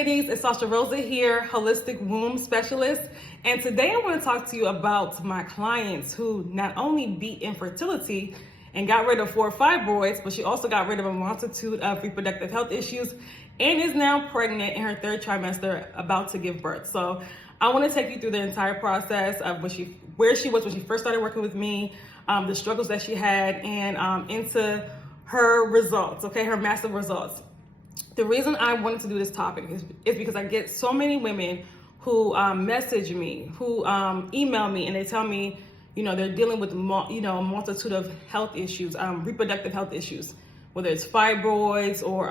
ladies, it's Sasha Rosa here, holistic womb specialist. And today I want to talk to you about my clients who not only beat infertility and got rid of 4 fibroids, but she also got rid of a multitude of reproductive health issues and is now pregnant in her 3rd trimester, about to give birth. So I want to take you through the entire process of where she was when she first started working with me, the struggles that she had, and into her results, okay, her massive results. The reason I wanted to do this topic is because I get so many women who message me, who email me, and they tell me, they're dealing with a multitude of health issues, reproductive health issues, whether it's fibroids or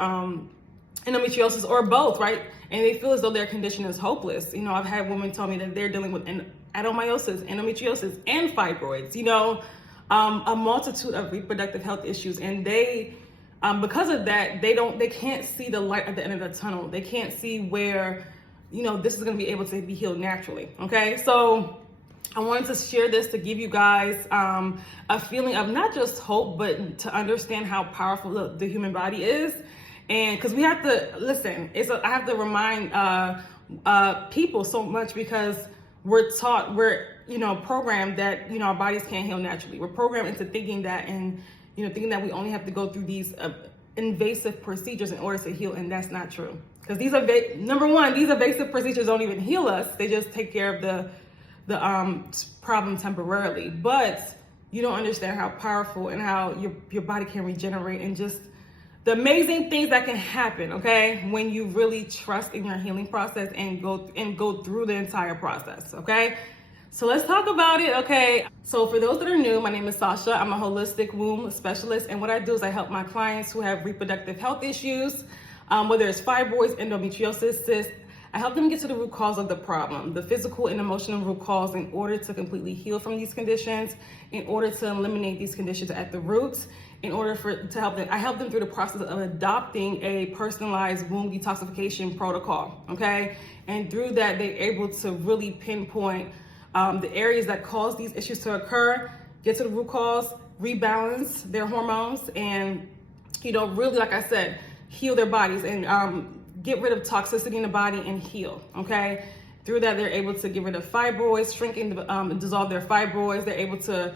endometriosis or both, right? And they feel as though their condition is hopeless. I've had women tell me that they're dealing with adenomyosis, endometriosis, and fibroids, a multitude of reproductive health issues. And they, because of that, they can't see the light at the end of the tunnel. They can't see where, this is going to be able to be healed naturally. Okay. So I wanted to share this to give you guys a feeling of not just hope, but to understand how powerful the human body is. And because we have to listen, I have to remind people so much, because we're taught, programmed that, our bodies can't heal naturally. We're programmed into thinking that, and, thinking that we only have to go through these invasive procedures in order to heal. And that's not true. Because number one, these invasive procedures don't even heal us. They just take care of the problem temporarily. But you don't understand how powerful and how your body can regenerate, and just the amazing things that can happen, okay, when you really trust in your healing process and go through the entire process, okay? So let's talk about it, okay? So for those that are new, my name is Sasha. I'm a holistic womb specialist, and what I do is I help my clients who have reproductive health issues, whether it's fibroids, endometriosis, cysts. I help them get to the root cause of the problem, the physical and emotional root cause, in order to completely heal from these conditions, in order to eliminate these conditions at the roots, in order to help them. I help them through the process of adopting a personalized womb detoxification protocol, okay? And through that, they're able to really pinpoint the areas that cause these issues to occur, get to the root cause, rebalance their hormones, and, really, like I said, heal their bodies and get rid of toxicity in the body and heal, okay? Through that, they're able to get rid of fibroids, shrink and dissolve their fibroids. They're able to,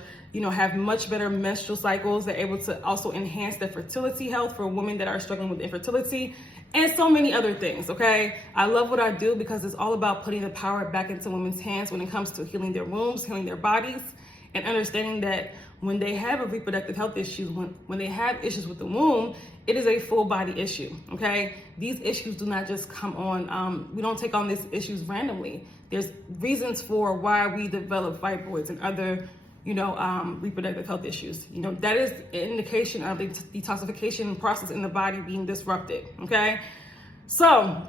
have much better menstrual cycles. They're able to also enhance their fertility health for women that are struggling with infertility, and so many other things, okay? I love what I do because it's all about putting the power back into women's hands when it comes to healing their wombs, healing their bodies, and understanding that when they have a reproductive health issue, when they have issues with the womb, it is a full body issue, okay? These issues do not just come on, we don't take on these issues randomly. There's reasons for why we develop fibroids and other, reproductive health issues. That is an indication of the detoxification process in the body being disrupted, okay? So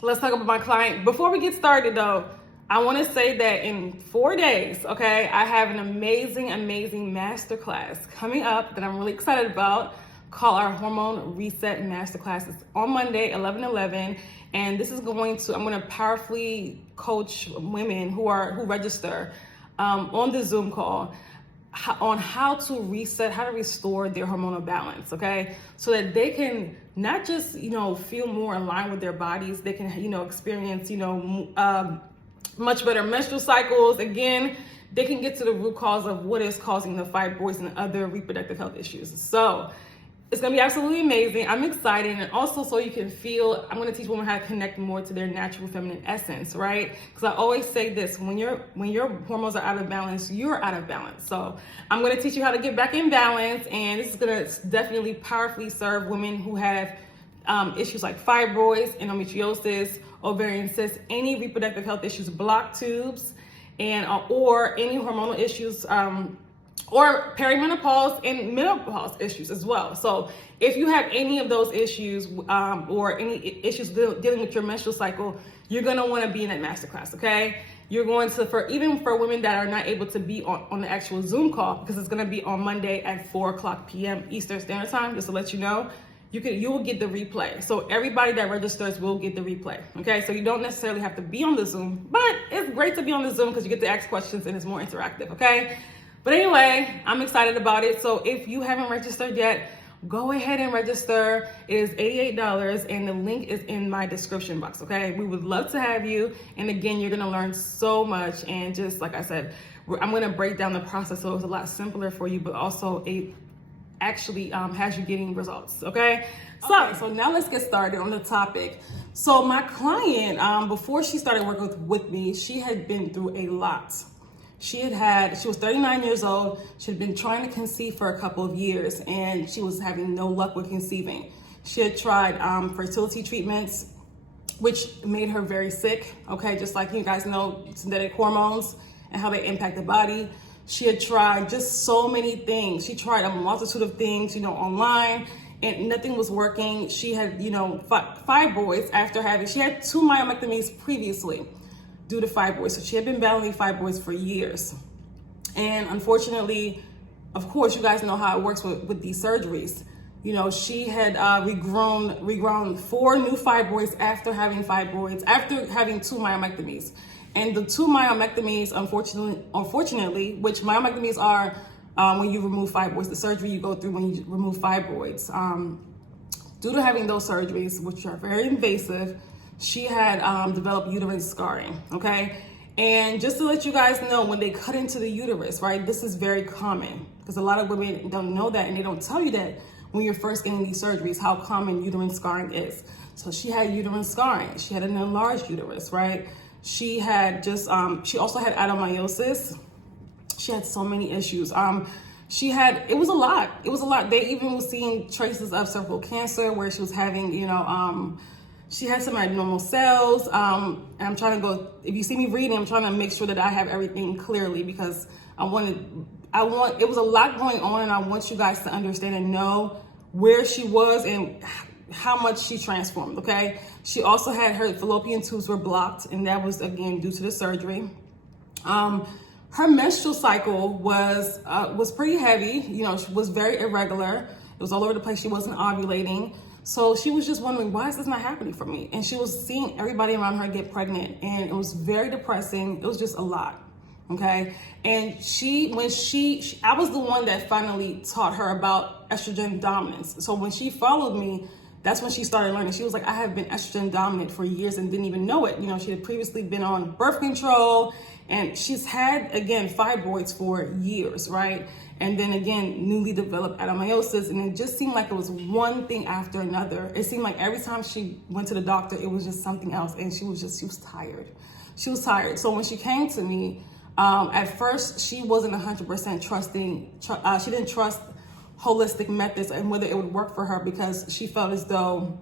let's talk about my client. Before we get started though, I want to say that in 4 days, okay, I have an amazing masterclass coming up that I'm really excited about, called our Hormone Reset Masterclass. It's on Monday, 11/11, and this is I'm going to powerfully coach women who register on the Zoom call on how to reset, how to restore their hormonal balance, okay? So that they can not just, feel more in line with their bodies, they can, experience, much better menstrual cycles. Again, they can get to the root cause of what is causing the fibroids and other reproductive health issues. So it's gonna be absolutely amazing. I'm excited, and also so you can feel, I'm gonna teach women how to connect more to their natural feminine essence, right? Because I always say this, when your hormones are out of balance, you're out of balance. So I'm gonna teach you how to get back in balance, and this is gonna definitely powerfully serve women who have issues like fibroids, endometriosis, ovarian cysts, any reproductive health issues, blocked tubes, and or any hormonal issues, or perimenopause and menopause issues as well. So if you have any of those issues or any issues dealing with your menstrual cycle, you're gonna wanna be in that masterclass, okay? You're going to, even for women that are not able to be on the actual Zoom call, because it's gonna be on Monday at 4:00 p.m. Eastern Standard Time, just to let you know, you will get the replay. So everybody that registers will get the replay, okay? So you don't necessarily have to be on the Zoom, but it's great to be on the Zoom because you get to ask questions and it's more interactive, okay? But anyway, I'm excited about it. So if you haven't registered yet, go ahead and register. It is $88 and the link is in my description box, okay? We would love to have you. And again, you're gonna learn so much. And just like I said, I'm gonna break down the process so it's a lot simpler for you, but also it actually has you getting results, okay? So now let's get started on the topic. So my client, before she started working with me, she had been through a lot. She was 39 years old. She had been trying to conceive for a couple of years and she was having no luck with conceiving. She had tried fertility treatments, which made her very sick, okay? Just like you guys know, synthetic hormones and how they impact the body. She had tried just so many things. She tried a multitude of things, online, and nothing was working. She had, fibroids she had 2 myomectomies previously due to fibroids. So she had been battling fibroids for years. And unfortunately, of course, you guys know how it works with these surgeries. She had regrown 4 new fibroids after having 2 myomectomies. And the 2 myomectomies, unfortunately, which myomectomies are when you remove fibroids, the surgery you go through when you remove fibroids. Due to having those surgeries, which are very invasive, she had developed uterine scarring, okay? And just to let you guys know, when they cut into the uterus, right, this is very common because a lot of women don't know that and they don't tell you that when you're first getting these surgeries, how common uterine scarring is. So she had uterine scarring. She had an enlarged uterus, right? She had she also had adenomyosis. She had so many issues. It was a lot. It was a lot. They even were seeing traces of cervical cancer where she was having, she had some abnormal cells. And I'm trying to go, if you see me reading, I'm trying to make sure that I have everything clearly because it was a lot going on and I want you guys to understand and know where she was and how much she transformed, okay? She also had her fallopian tubes were blocked and that was again due to the surgery. Her menstrual cycle was pretty heavy. She was very irregular. It was all over the place. She wasn't ovulating. So she was just wondering, why is this not happening for me? And she was seeing everybody around her get pregnant and it was very depressing. It was just a lot, okay? And I was the one that finally taught her about estrogen dominance. So when she followed me, that's when she started learning. She was like, I have been estrogen dominant for years and didn't even know it. She had previously been on birth control and she's had, again, fibroids for years, right? And then again, newly developed adenomyosis. And it just seemed like it was one thing after another. It seemed like every time she went to the doctor, it was just something else. And she was tired. She was tired. So when she came to me, at first she wasn't 100% trusting. She didn't trust holistic methods and whether it would work for her because she felt as though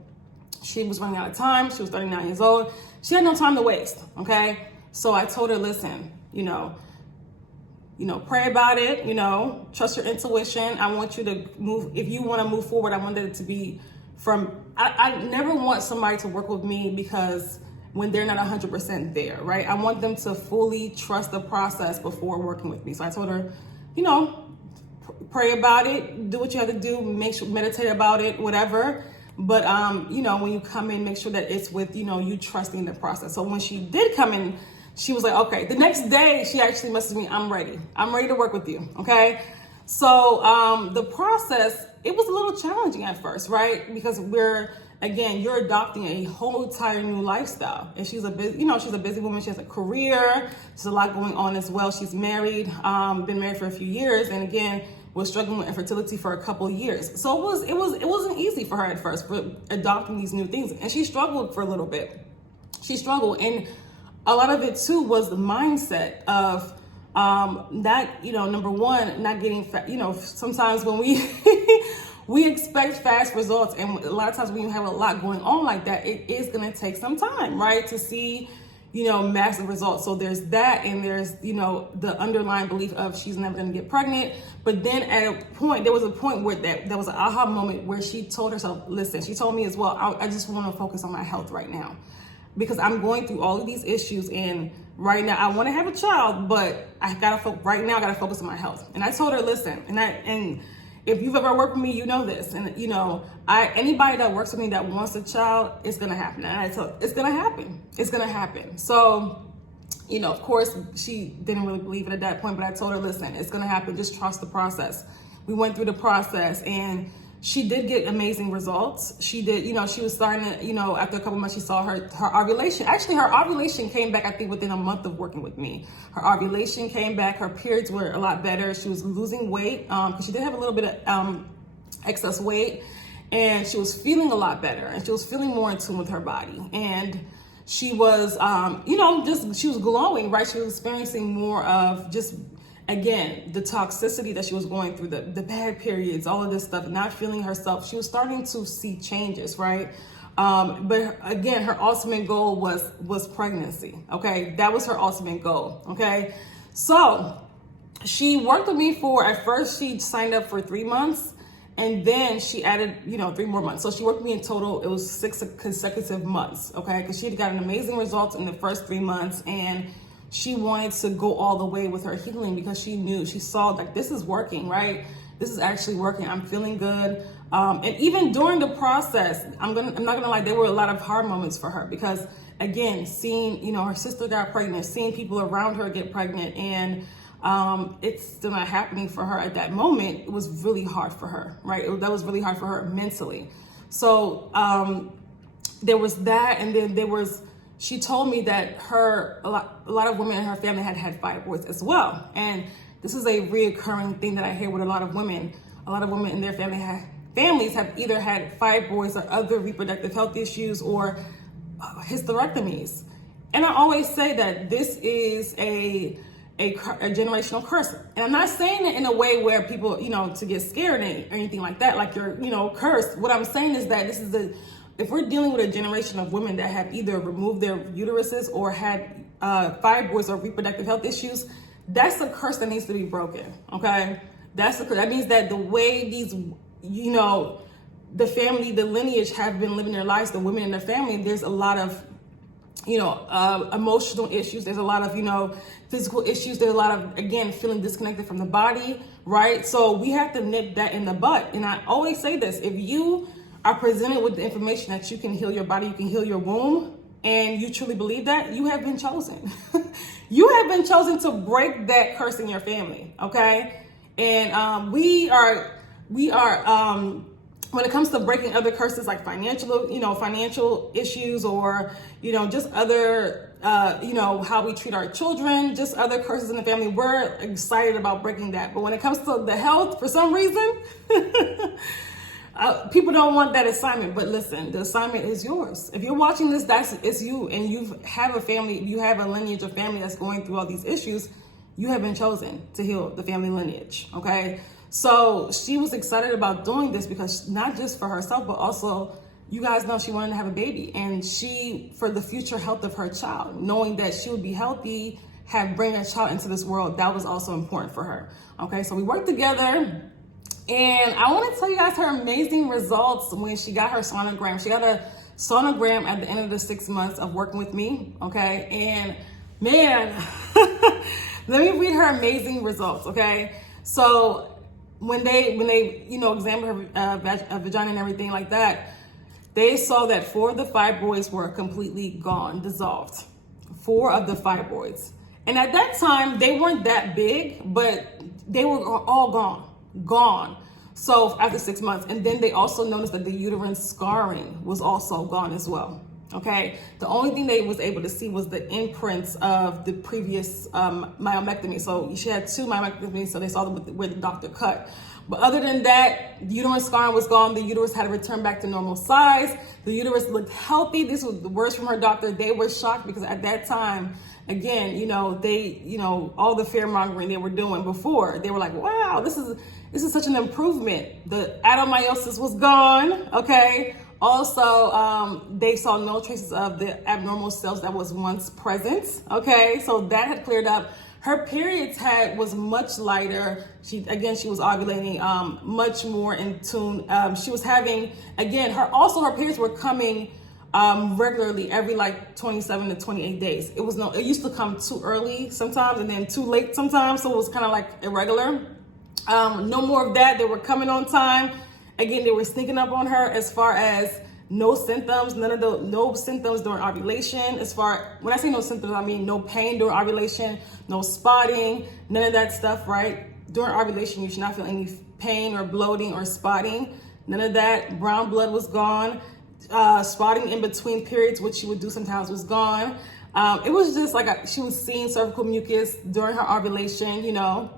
she was running out of time. She was 39 years old. She had no time to waste, okay? So I told her, listen, pray about it, trust your intuition. I want you to move, if you want to move forward, I wanted it to be I never want somebody to work with me because when they're not 100% there, right? I want them to fully trust the process before working with me. So I told her, pray about it, do what you have to do, meditate about it, whatever. But, when you come in, make sure that it's with, you trusting the process. So when she did come in, she was like, okay. The next day, she actually messaged me, I'm ready. I'm ready to work with you, okay? So the process, it was a little challenging at first, right? Because you're adopting a whole entire new lifestyle. And she's a busy woman. She has a career. There's a lot going on as well. She's married, been married for a few years. And again, was struggling with infertility for a couple of years. So it wasn't easy for her at first, but adopting these new things. And she struggled for a little bit. She struggled. And a lot of it too was the mindset of number one, not getting sometimes when we expect fast results, and a lot of times when you have a lot going on like that, it is going to take some time, right, to see massive results. So there's that, and there's the underlying belief of she's never going to get pregnant. But then there was a point where there was an aha moment where she told herself, listen, she told me as well, I just want to focus on my health right now because I'm going through all of these issues, and right now I want to have a child, but right now I gotta focus on my health. And I told her, listen, and if you've ever worked with me, you know this, and anybody that works with me that wants a child, it's gonna happen. And I told her, it's gonna happen. So, of course, she didn't really believe it at that point, but I told her, listen, it's gonna happen. Just trust the process. We went through the process, and she did get amazing results. She did, she was starting to, after a couple months, she saw her ovulation. Actually, her ovulation came back, I think, within a month of working with me. Her ovulation came back. Her periods were a lot better. She was losing weight because she did have a little bit of excess weight, and she was feeling a lot better, and she was feeling more in tune with her body. And she was, she was glowing, right? She was experiencing more of just, again, the toxicity that she was going through, the bad periods, all of this stuff, not feeling herself. She was starting to see changes, right? But again, her ultimate goal was pregnancy, okay? That was her ultimate goal, okay? So she worked with me at first she signed up for 3 months, and then she added, 3 more months. So she worked with me in total, it was 6 consecutive months, okay? Because she had gotten amazing results in the first 3 months, and she wanted to go all the way with her healing because she saw like, this is working, right? This is actually working. I'm feeling good. And even during the process, I'm not gonna lie, there were a lot of hard moments for her because, again, seeing, her sister got pregnant, seeing people around her get pregnant, and it's still not happening for her at that moment. It was really hard for her, right? That was really hard for her mentally. So there was that, and then she told me that a lot of women in her family had fibroids as well. And this is a reoccurring thing that I hear with a lot of women. A lot of women in their families have either had fibroids or other reproductive health issues or hysterectomies. And I always say that this is a generational curse. And I'm not saying it in a way where people, to get scared or anything like that, like you're, cursed. What I'm saying is that if we're dealing with a generation of women that have either removed their uteruses or had fibroids or reproductive health issues, that's a curse that needs to be broken, okay? That's a curse. That means that the way these, the family, the lineage have been living their lives, the women in the family, there's a lot of, emotional issues. There's a lot of, physical issues. There's a lot of, again, feeling disconnected from the body, right? So we have to nip that in the bud. And I always say this, if you are presented with the information that you can heal your body, you can heal your womb, and you truly believe that, you have been chosen. You have been chosen to break that curse in your family, okay? And we are when it comes to breaking other curses like financial issues or, just other, how we treat our children, just other curses in the family, we're excited about breaking that. But when it comes to the health, for some reason, people don't want that assignment. But listen, the assignment is yours. If you're watching this, it's you, and you have a family, you have a lineage of family that's going through all these issues. You have been chosen to heal the family lineage, okay? So she was excited about doing this because not just for herself, but also, you guys know she wanted to have a baby, and for the future health of her child, knowing that she would be healthy, bring a child into this world, that was also important for her. Okay, so we worked together, and I want to tell you guys her amazing results when she got her sonogram. She got a sonogram at the end of the 6 months of working with me, okay? And man, let me read her amazing results, okay? So when they examined her vagina and everything like that, they saw that 4 of the fibroids were completely gone, dissolved. 4 of the fibroids. And at that time, they weren't that big, but they were all gone. So after 6 months, and then they also noticed that the uterine scarring was also gone as well. Okay, the only thing they was able to see was the imprints of the previous myomectomy. So she had 2 myomectomies, so they saw where the doctor cut. But other than that, the uterine scarring was gone. The uterus had to return back to normal size. The uterus looked healthy. This was the words from her doctor. They were shocked because at that time, again, all the fear mongering they were doing before, they were like, wow, this is such an improvement. The adenomyosis was gone, okay? Also, they saw no traces of the abnormal cells that was once present, okay? So that had cleared up. Her periods was much lighter. She was ovulating much more in tune. She was having, again, her periods were coming regularly every 27 to 28 days. It used to come too early sometimes and then too late sometimes, so it was kind of like irregular. No more of that. They were coming on time. Again, they were sneaking up on her as far as no symptoms, no symptoms during ovulation. When I say no symptoms, I mean no pain during ovulation, no spotting, none of that stuff, right? During ovulation, you should not feel any pain or bloating or spotting. None of that. Brown blood was gone. Spotting in between periods, which she would do sometimes, was gone. It was just like she was seeing cervical mucus during her ovulation, you know,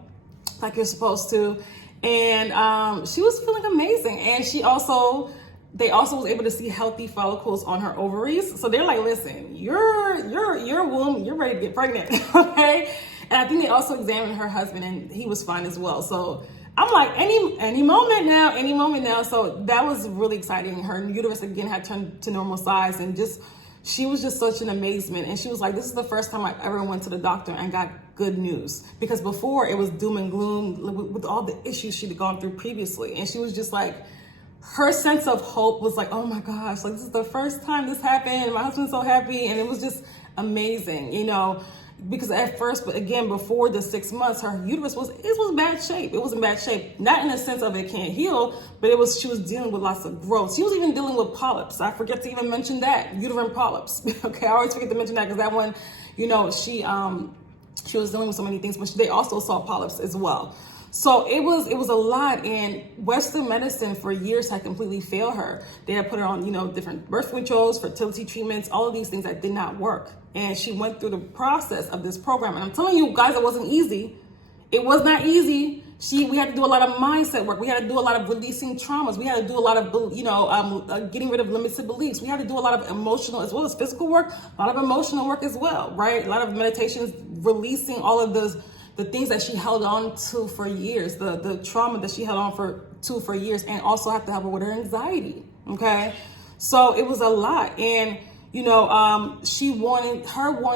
like you're supposed to. And she was feeling amazing. And they also was able to see healthy follicles on her ovaries. So they're like, listen, your womb, you're ready to get pregnant, okay? And I think they also examined her husband, and he was fine as well. So I'm like, any moment now. So that was really exciting. Her uterus again had turned to normal size, and she was just such an amazement. And she was like, this is the first time I ever went to the doctor and got good news, because before it was doom and gloom with all the issues she'd gone through previously. And she was just like, her sense of hope was like, oh my gosh, like this is the first time this happened. My husband's so happy. And it was just amazing, you know, because at first, but again, before the 6 months, her uterus was bad shape. It was in bad shape, not in the sense of it can't heal, but she was dealing with lots of growth. She was even dealing with polyps. I forget to even mention that, uterine polyps. Okay, I always forget to mention that, because that one, you know, she was dealing with so many things, but they also saw polyps as well. So it was a lot, and Western medicine for years had completely failed her. They had put her on, you know, different birth controls, fertility treatments, all of these things that did not work. And she went through the process of this program. And I'm telling you guys, it wasn't easy. It was not easy. We had to do a lot of mindset work. We had to do a lot of releasing traumas. We had to do a lot of, you know, getting rid of limited beliefs. We had to do a lot of emotional as well as physical work, a lot of emotional work as well, right? A lot of meditations, releasing all of the things that she held on to for years, the trauma that she held on to for years, and also have to help her with her anxiety, okay? So it was a lot. And, you know, wanting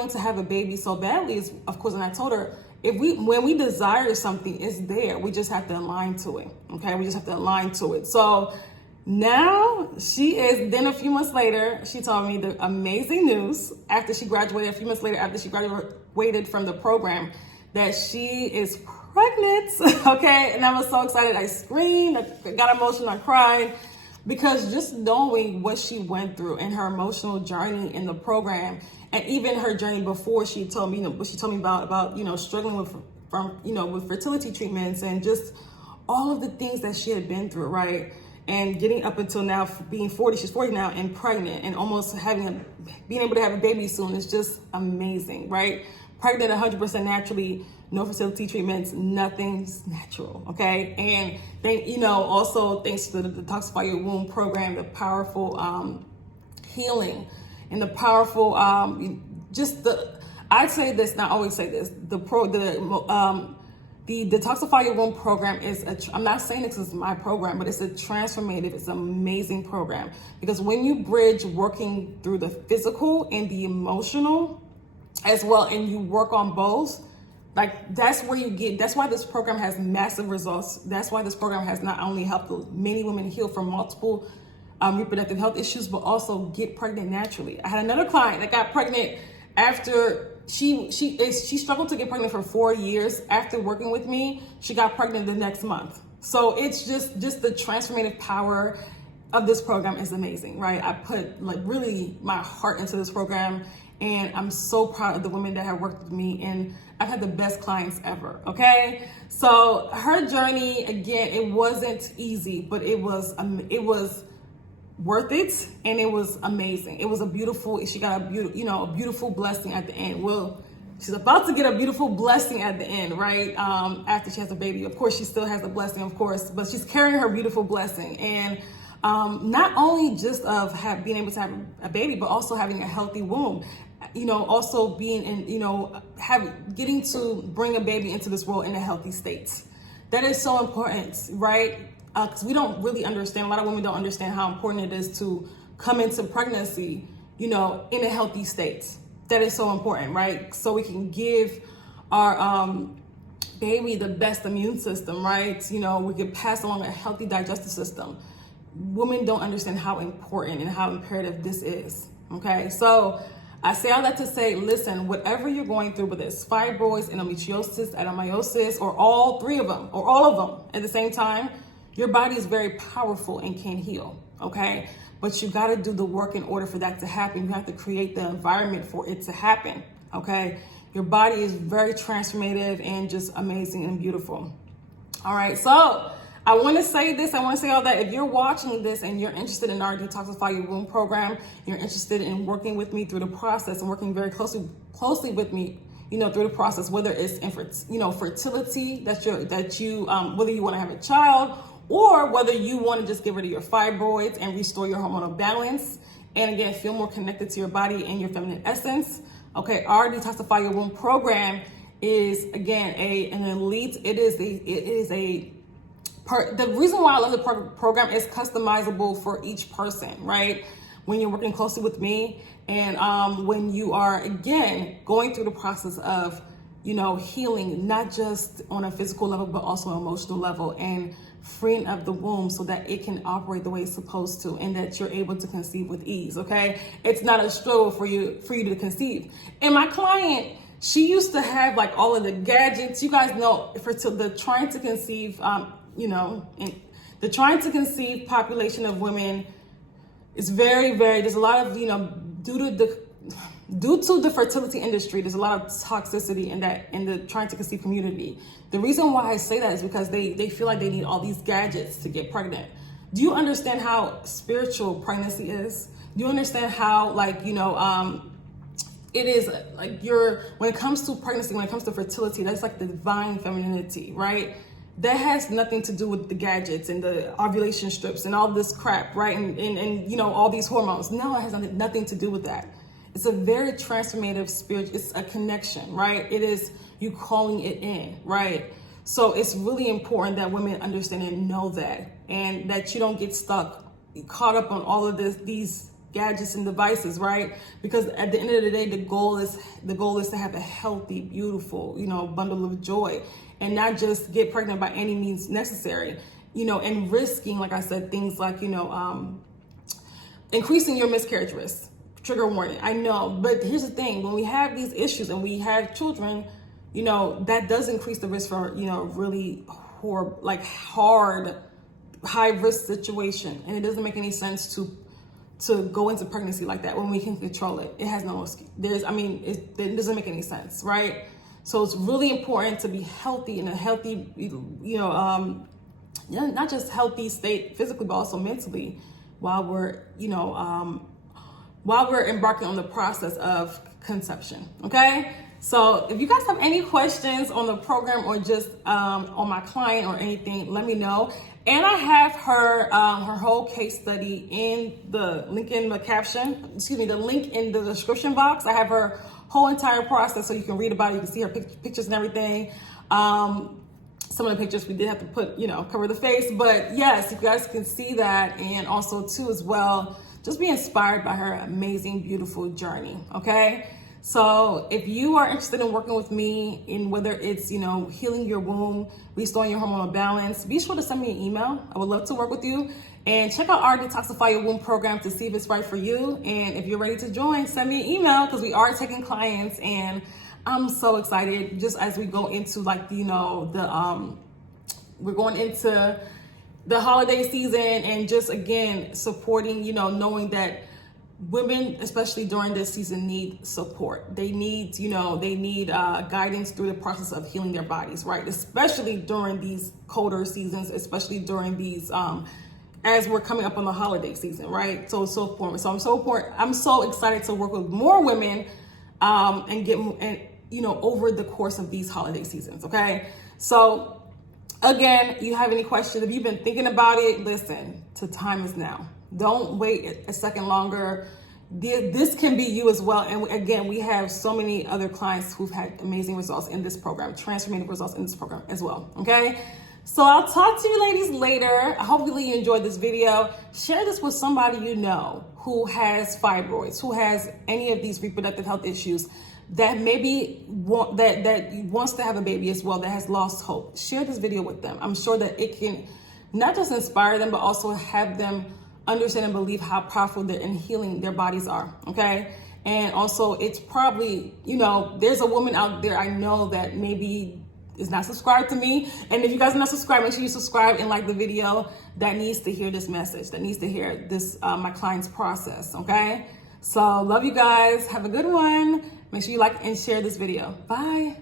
to have a baby so badly is, of course, and I told her, when we desire something, it's there. We just have to align to it, okay? We just have to align to it. So now then a few months later, she told me the amazing news a few months later, after she graduated from the program, that she is pregnant, okay? And I was so excited. I screamed, I got emotional, I cried, because just knowing what she went through and her emotional journey in the program, and even her journey before, she told me, you know, what she told me about, you know, struggling with fertility treatments, and just all of the things that she had been through, right? And getting up until now, being 40, she's 40 now, and pregnant, and almost being able to have a baby soon is just amazing, right? Pregnant 100% naturally, no fertility treatments, nothing's natural, okay? And also thanks to the Detoxify Your Womb program, the powerful healing and the powerful, I'd say this, not always say this, the Detoxify Your Womb program I'm not saying this is my program, but it's it's an amazing program, because when you bridge working through the physical and the emotional as well, and you work on both, like that's why this program has massive results. That's why this program has not only helped many women heal from multiple reproductive health issues, but also get pregnant naturally. I had another client that got pregnant after she struggled to get pregnant for 4 years. After working with me, she got pregnant the next month. So it's just the transformative power of this program is amazing, right? I put like really my heart into this program, and I'm so proud of the women that have worked with me, and I've had the best clients ever, okay? So her journey, again, it wasn't easy, but it was worth it, and it was amazing. It was she got a beautiful blessing at the end. Well, she's about to get a beautiful blessing at the end, right? After she has a baby. Of course, she still has a blessing, of course, but she's carrying her beautiful blessing. And not only just of being able to have a baby, but also having a healthy womb. You know, also being in, you know, getting to bring a baby into this world in a healthy state. That is so important, right? Because we don't really understand, a lot of women don't understand how important it is to come into pregnancy, you know, in a healthy state. That is so important, right? So we can give our baby the best immune system, right? You know, we can pass along a healthy digestive system. Women don't understand how important and how imperative this is, okay? So I say all that to say, listen, whatever you're going through, whether it's fibroids, endometriosis, adenomyosis, or all three of them, or all of them at the same time, your body is very powerful and can heal, okay? But you gotta do the work in order for that to happen. You have to create the environment for it to happen, okay? Your body is very transformative and just amazing and beautiful. All right, so I want to say this, I want to say all that. If you're watching this and you're interested in our Detoxify Your Womb program, you're interested in working with me through the process and working very closely with me, through the process, whether it's fertility whether you want to have a child, or whether you want to just get rid of your fibroids and restore your hormonal balance, and again, feel more connected to your body and your feminine essence. Okay, our Detoxify Your Womb program is, again, an elite. The reason why I love the program is customizable for each person, right? When you're working closely with me, and when you are, again, going through the process of, healing, not just on a physical level, but also an emotional level, and freeing up the womb so that it can operate the way it's supposed to, and that you're able to conceive with ease. Okay, it's not a struggle for you to conceive. And my client, she used to have like all of the gadgets. You guys know, the trying to conceive, the trying to conceive population of women is very, very, there's a lot of, due to the fertility industry, there's a lot of toxicity in the trying to conceive community. The reason why I say that is because they feel like they need all these gadgets to get pregnant. Do you understand how spiritual pregnancy is? Do you understand how, it is like when it comes to pregnancy, when it comes to fertility, that's like the divine femininity, right? That has nothing to do with the gadgets and the ovulation strips and all this crap, right? And all these hormones. No, it has nothing to do with that. It's a very transformative spirit. It's a connection, right? It is you calling it in, right? So it's really important that women understand and know that, and that you don't get caught up on all of these gadgets and devices, right? Because at the end of the day, the goal is to have a healthy, beautiful, bundle of joy, and not just get pregnant by any means necessary, and risking, like I said, things like, increasing your miscarriage risk. Trigger warning, I know, but here's the thing: when we have these issues and we have children, that does increase the risk for, really horrible, hard, high risk situation, and it doesn't make any sense to go into pregnancy like that when we can control it. It has no excuse. It doesn't make any sense, right? So it's really important to be healthy in a healthy, not just healthy state physically, but also mentally, while we're embarking on the process of conception. Okay. So if you guys have any questions on the program or just on my client or anything, let me know. And I have her whole case study in the link in the the link in the description box. I have her whole entire process so you can read about it. You can see her pictures and everything. Some of the pictures we did have to put, cover the face, but yes, you guys can see that. And also too, as well, just be inspired by her amazing, beautiful journey. Okay. So if you are interested in working with me in whether it's, healing your womb, restoring your hormonal balance, be sure to send me an email. I would love to work with you. And check out our Detoxify Your Womb program to see if it's right for you. And if you're ready to join, send me an email, because we are taking clients, and I'm so excited just as we go into we're going into the holiday season, and just again supporting, knowing that women, especially during this season, need support. They need, guidance through the process of healing their bodies, right? Especially during these colder seasons, especially during these, as we're coming up on the holiday season, right? So important. I'm so excited to work with more women, over the course of these holiday seasons. Okay. So again, you have any questions? If you've been thinking about it, listen, the time is now. Don't wait a second longer. This can be you as well. And again, we have so many other clients who've had amazing results in this program, transformative results in this program as well. Okay. So I'll talk to you ladies later. Hopefully you enjoyed this video. Share this with somebody who has fibroids, who has any of these reproductive health issues, that maybe that wants to have a baby as well, that has lost hope. Share this video with them. I'm sure that it can not just inspire them, but also have them understand and believe how powerful they're in healing their bodies are. Okay. And also, it's probably, there's a woman out there I know that maybe is not subscribed to me. And if you guys are not subscribed, make sure you subscribe and like the video, that needs to hear this message, that needs to hear this, my client's process. Okay. So love you guys. Have a good one. Make sure you like and share this video. Bye.